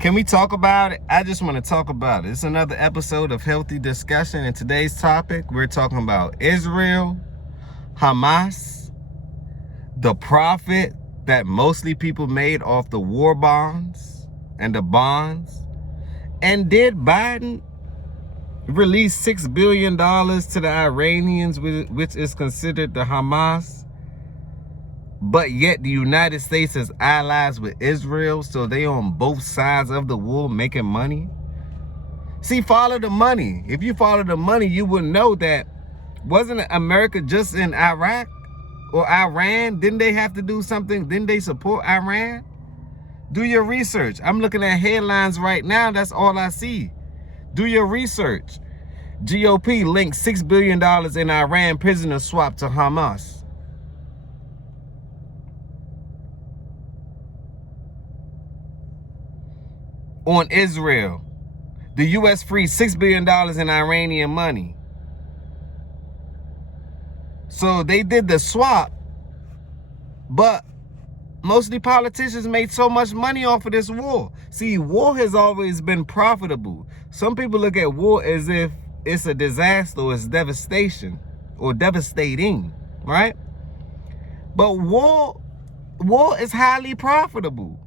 Can we talk about it? I just want to talk about it. It's another episode of Healthy Discussion. And today's topic, we're talking about Israel, Hamas, the profit that mostly people made off the war bonds and the bonds. And did Biden release $6 billion to the Iranians, which is considered the Hamas? But yet the United States is allies with Israel, so they on both sides of the war making money. See, follow the money. If you follow the money, you would know that wasn't America just in Iraq or Iran? Didn't they have to do something? Didn't they support Iran? Do your research. I'm looking at headlines right now. That's all I see. Do your research. GOP linked $6 billion in Iran prisoner swap to Hamas. On Israel, the U.S. freed $6 billion in Iranian money. So they did the swap, but mostly politicians made so much money off of this war. See, war has always been profitable. Some people look at war as if it's a disaster or it's devastation or devastating, right? But war is highly profitable.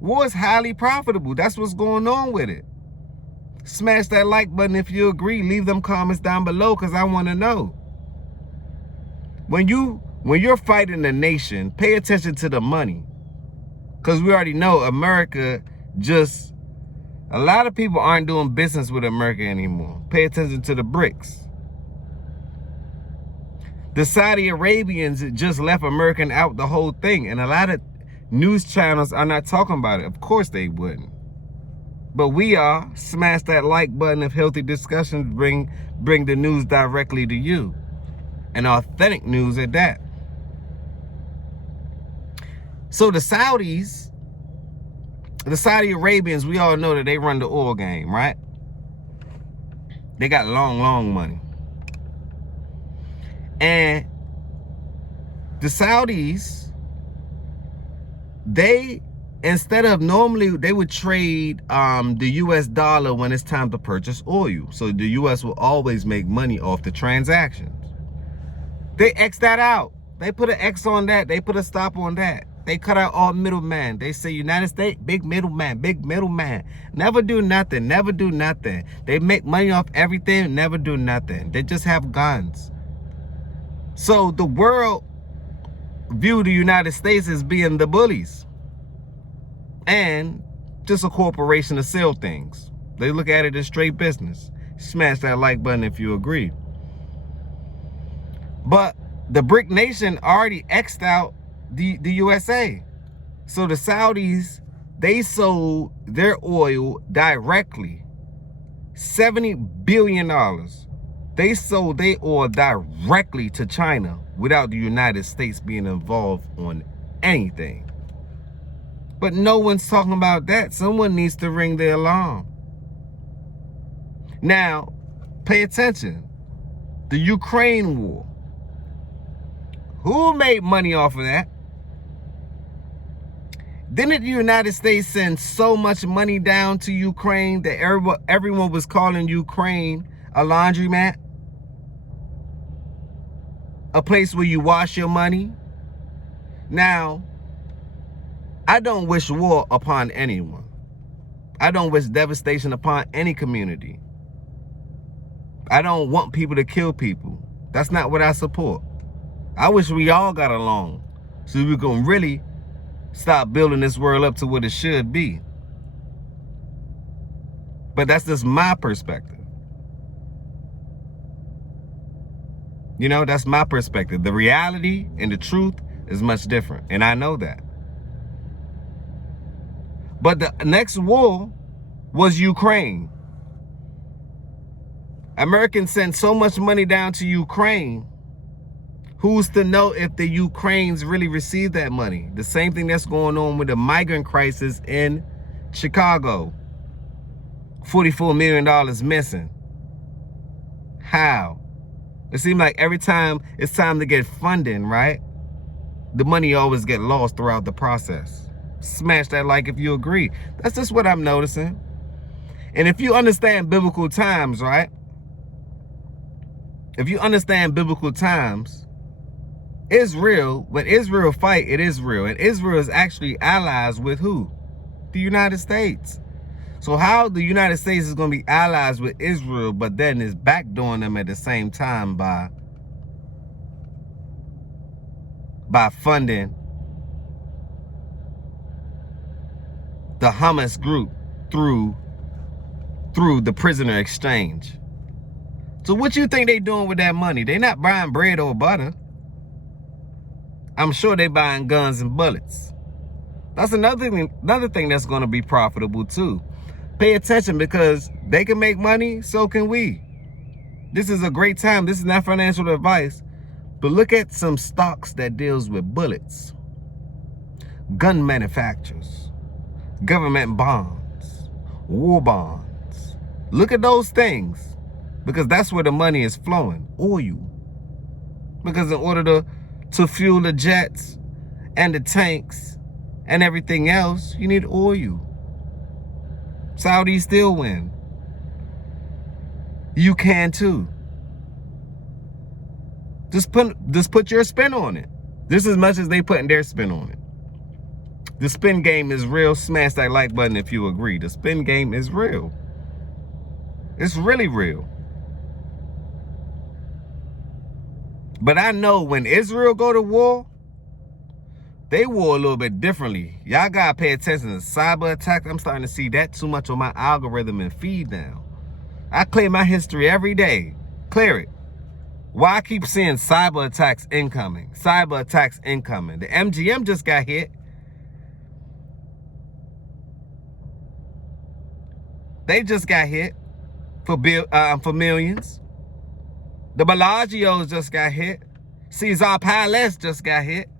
War is highly profitable. That's what's going on with it. Smash that like button if you agree. Leave them comments down below because I want to know. When you're fighting a nation, pay attention to the money. Because we already know America just... A lot of people aren't doing business with America anymore. Pay attention to the BRICS. The Saudi Arabians just left America out the whole thing. And a lot of news channels are not talking about it. Of course they wouldn't. But we are. Smash that like button if Healthy Discussions bring the news directly to you. And authentic news at that. So the Saudi Arabians, we all know that they run the oil game, right? They got long money. And the Saudis, they, instead of normally, they would trade the US dollar when it's time to purchase oil. So the US will always make money off the transactions. They X that out. They put an X on that. They put a stop on that. They cut out all middlemen. They say United States, big middleman, big middleman. Never do nothing, never do nothing. They make money off everything, never do nothing. They just have guns. So the world view the United States as being the bullies. And just a corporation to sell things. They look at it as straight business. Smash that like button if you agree. But the BRIC nation already X'd out the USA. So the Saudis, they sold their oil directly. $70 billion. They sold their oil directly to China without the United States being involved on anything. But no one's talking about that. Someone needs to ring the alarm. Now, pay attention. The Ukraine war. Who made money off of that? Didn't the United States send so much money down to Ukraine that everyone was calling Ukraine a laundromat? A place where you wash your money? Now, I don't wish war upon anyone. I don't wish devastation upon any community. I don't want people to kill people. That's not what I support. I wish we all got along so we can really stop building this world up to what it should be. But that's just my perspective. You know, that's my perspective. The reality and the truth is much different. And I know that. But the next war was Ukraine. Americans sent so much money down to Ukraine. Who's to know if the Ukrainians really received that money? The same thing that's going on with the migrant crisis in Chicago. $44 million missing. How? It seems like every time it's time to get funding, right? The money always get lost throughout the process. Smash that like if you agree. That's just what I'm noticing. And if you understand biblical times, right? If you understand biblical times, Israel, when Israel fight, it is real. And Israel is actually allies with who? The United States. So how the United States is going to be allies with Israel, but then is backdooring them at the same time by funding the Hamas group through the prisoner exchange. So what you think they doing with that money? They not buying bread or butter. I'm sure they buying guns and bullets. That's another thing that's going to be profitable too. Pay attention, because they can make money, so can we. This is a great time. This is not financial advice, but look at some stocks that deals with bullets, gun manufacturers, government bonds, war bonds. Look at those things, because that's where the money is flowing. Oil. Because in order to fuel the jets and the tanks and everything else, you need oil. Saudis still win. You can too. Just put your spin on it. Just as much as they putting their spin on it. The spin game is real. Smash that like button if you agree. The spin game is real. It's really real. But I know when Israel go to war, they war a little bit differently. Y'all gotta pay attention to cyber attacks. I'm starting to see that too much on my algorithm and feed now. I clear my history every day. Clear it. Why I keep seeing cyber attacks incoming? Cyber attacks incoming. The MGM just got hit. They just got hit for millions. The Bellagio's just got hit. Caesar Palace just got hit.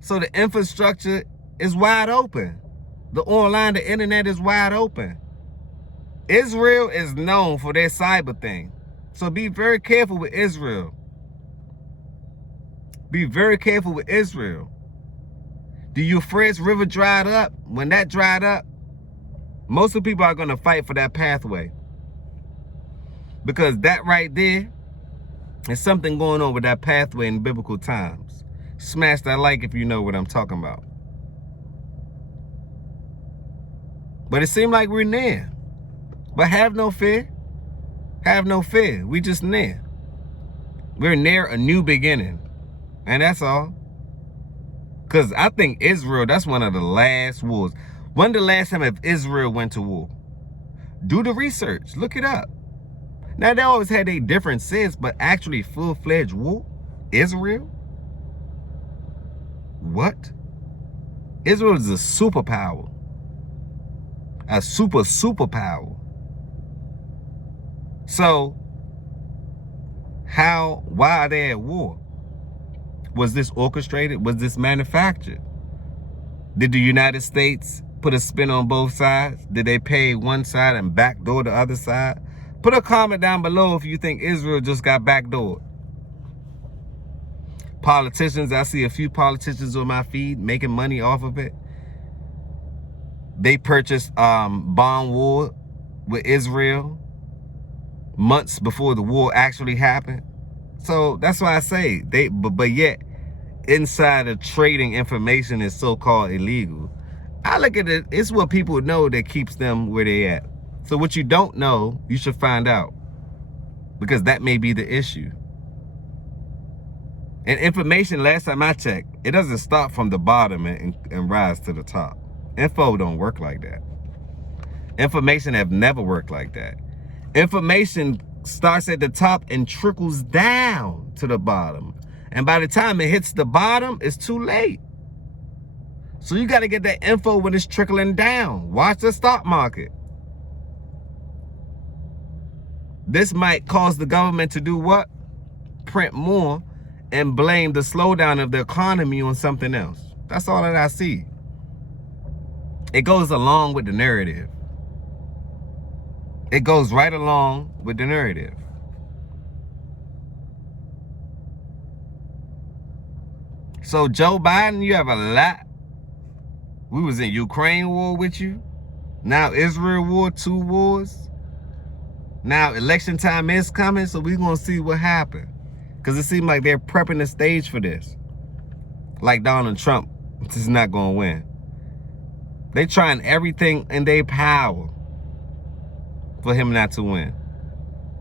So the infrastructure is wide open. The online, the internet is wide open. Israel is known for their cyber thing. So be very careful with Israel. Be very careful with Israel. The Euphrates River dried up. When that dried up, most of the people are going to fight for that pathway. Because that right there is something going on with that pathway in biblical times. Smash that like if you know what I'm talking about. But it seemed like we're near. But have no fear. Have no fear. We just near. We're near a new beginning. And that's all. Because I think Israel, that's one of the last wars. When the last time if Israel went to war? Do the research. Look it up. Now, they always had their differences, but actually full-fledged war? Israel? What? Israel is a superpower. A superpower. So, why are they at war? Was this orchestrated? Was this manufactured? Did the United States put a spin on both sides? Did they pay one side and backdoor the other side? Put a comment down below if you think Israel just got backdoored. Politicians, I see a few politicians on my feed making money off of it. They purchased bond war with Israel months before the war actually happened. So that's why I say but yet insider trading information is so-called illegal. I look at it, it's what people know that keeps them where they at. So what you don't know, you should find out, because that may be the issue. And information, last time I checked, it doesn't stop from the bottom and rise to the top. Info don't work like that. Information have never worked like that. Information starts at the top and trickles down to the bottom. And by the time it hits the bottom, it's too late. So you got to get that info when it's trickling down. Watch the stock market. This might cause the government to do what? Print more and blame the slowdown of the economy on something else. That's all that I see. It goes along with the narrative. It goes right along with the narrative. So Joe Biden, you have a lot We was in Ukraine war with you. Now Israel war, 2 wars. Now election time is coming, so we're going to see what happened. Because it seems like they're prepping the stage for this. Like Donald Trump is not going to win. They trying everything in their power for him not to win.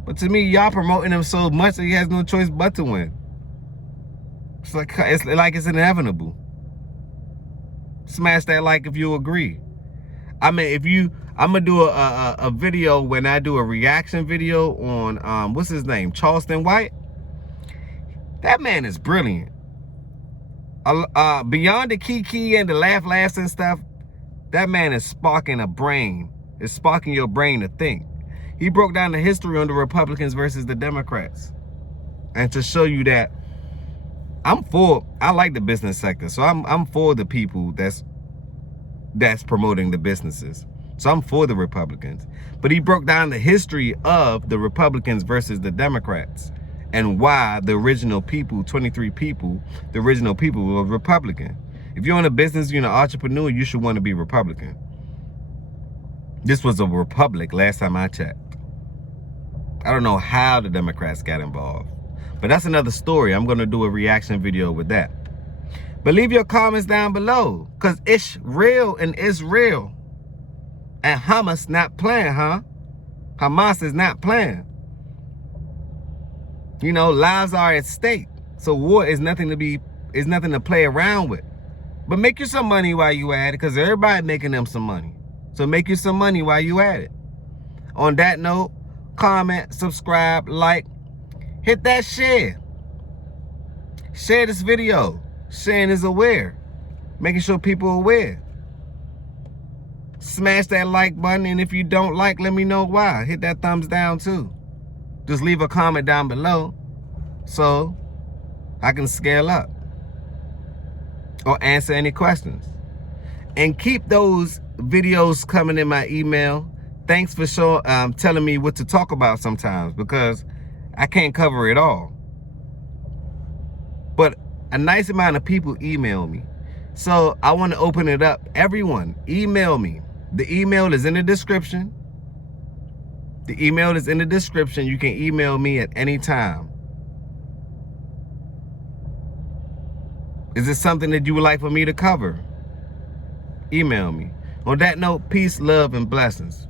But to me, y'all promoting him so much that he has no choice but to win. It's like it's inevitable. Smash that like if you agree. I mean, I'm gonna do a video when I do a reaction video on what's his name, Charleston White. That man is brilliant. Beyond the kiki and the laugh and stuff, that man is sparking a brain. It's sparking your brain to think. He broke down the history on the Republicans versus the Democrats, and to show you that I like the business sector, so I'm for the people that's promoting the businesses. So I'm for the Republicans. But he broke down the history of the Republicans versus the Democrats and why the original people, 23 people, the original people were Republican. If you're in a business, you're an entrepreneur, you should want to be Republican. This was a republic last time I checked. I don't know how the Democrats got involved, but that's another story. I'm going to do a reaction video with that. But leave your comments down below, because it's real and Israel and Hamas not playing, huh? Hamas is not playing. You know, lives are at stake. So war is nothing to play around with. But make you some money while you at it, because everybody making them some money. So make you some money while you at it. On that note, comment, subscribe, like, hit that share. Share this video. Sharing is aware. Making sure people are aware. Smash that like button, and if you don't like, let me know why. Hit that thumbs down too. Just leave a comment down below so I can scale up or answer any questions. And keep those videos coming in my email. Thanks for telling me what to talk about sometimes, because I can't cover it all. But a nice amount of people email me. So I want to open it up. Everyone, email me. The email is in the description. The email is in the description. You can email me at any time. Is it something that you would like for me to cover? Email me. On that note, peace, love, and blessings.